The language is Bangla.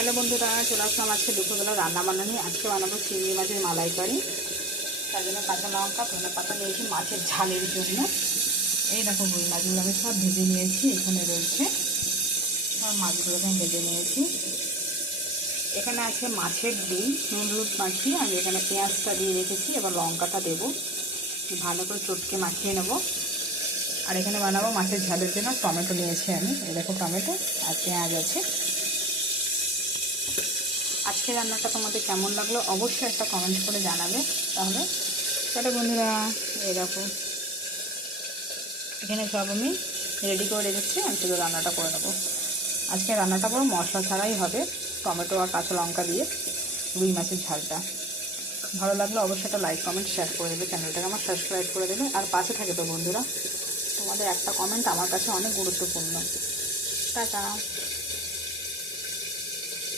হ্যালো বন্ধুরা, চলে আসলাম আজকে দুপুরবেলা রান্না বান্না নিয়ে। আজকে বানাবো চিংড়ি মাছের মালাইকারি। তার জন্য কাঁচা লঙ্কা, ধনে পাতা নিয়েছি মাছের ঝালের জন্য। এই দেখো রুই মাছগুলো আমি সব ভেজে নিয়েছি, এখানে রয়েছে সব মাছগুলোকে আমি ভেজে নিয়েছি। এখানে আছে মাছের ডিম, নুন হলুদ মাখিয়ে আমি এখানে পেঁয়াজটা দিয়ে রেখেছি। এবার লঙ্কাটা দেবো, ভালো করে চটকে মাখিয়ে নেবো। আর এখানে বানাবো মাছের ঝালের জন্য টমেটো নিয়েছি আমি। এই দেখো টমেটো আর পেঁয়াজ আছে। আজকে রান্নাটা তোমাদের কেমন লাগলো অবশ্যই একটা কমেন্ট করে জানাবে। তাহলে বন্ধুরা, এই দেখো এখানে সব আমি রেডি করে রেখেছি, আমি শুধু রান্নাটা করে নেবো। আজকে রান্নাটা পুরো মশলা ছাড়াই হবে, টমেটো আর কাঁচা লঙ্কা দিয়ে রুই মাছের ঝালটা। ভালো লাগলে অবশ্যই একটা লাইক কমেন্ট শেয়ার করে দেবে, চ্যানেলটাকে আমার সাবস্ক্রাইব করে দেবে। আর পাশে থাকে তো বন্ধুরা, তোমাদের একটা কমেন্ট আমার কাছে অনেক গুরুত্বপূর্ণ। টাটা।